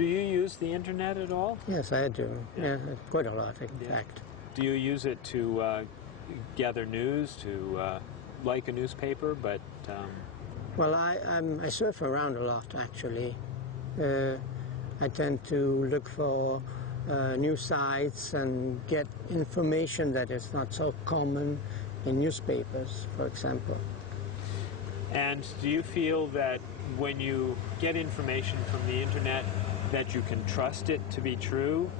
Do you use the internet at all? Yes, I do. Yeah, quite a lot, in fact. Do you use it to gather news, to like a newspaper, but... Well, I surf around a lot, actually. I tend to look for news sites and get information that is not so common in newspapers, for example. And do you feel that when you get information from the internet that you can trust it to be true?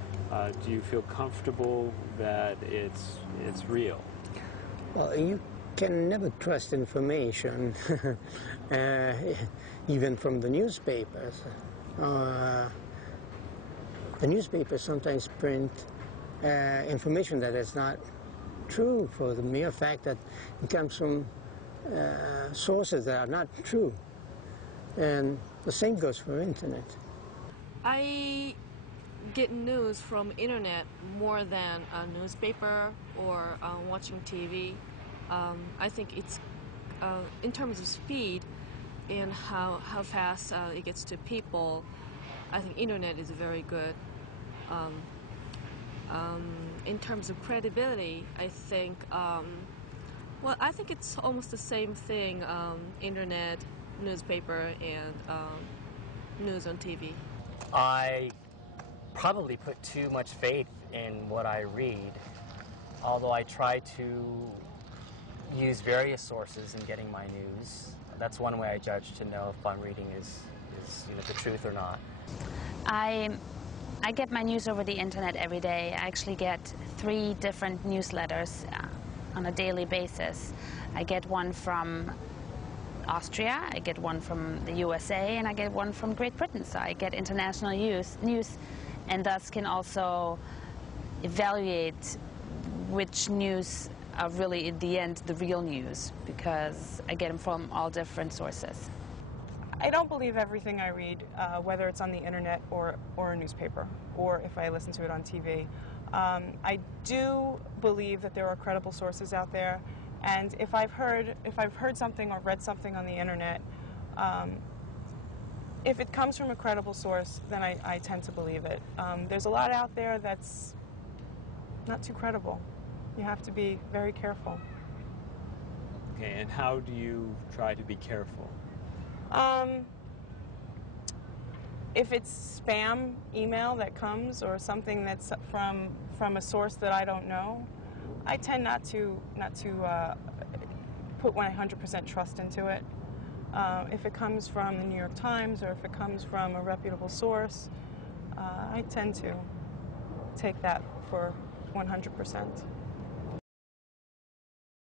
Do you feel comfortable that it's real? Well, you can never trust information, even from the newspapers. The newspapers sometimes print information that is not true for the mere fact that it comes from sources that are not true. And the same goes for internet. I get news from internet more than a newspaper or watching TV. I think it's, in terms of speed and how fast it gets to people, I think internet is very good. In terms of credibility, I think, well, I think it's almost the same thing, internet, newspaper, and news on TV. I probably put too much faith in what I read, although I try to use various sources in getting my news. That's one way I judge to know if I'm reading is the truth or not. I get my news over the internet every day. I actually get 3 different newsletters on a daily basis. I get one from Austria, I get one from the USA, and I get one from Great Britain. So I get international news, and thus can also evaluate which news are really, in the end, the real news, because I get them from all different sources. I don't believe everything I read, whether it's on the internet or a newspaper, or if I listen to it on TV. I do believe that there are credible sources out there, and if I've heard something or read something on the internet, if it comes from a credible source, then I tend to believe it. There's a lot out there that's not too credible. You have to be very careful. Okay, and how do you try to be careful? If it's spam email that comes or something that's from a source that I don't know, I tend not to put 100% trust into it. If it comes from the New York Times or if it comes from a reputable source, I tend to take that for 100%.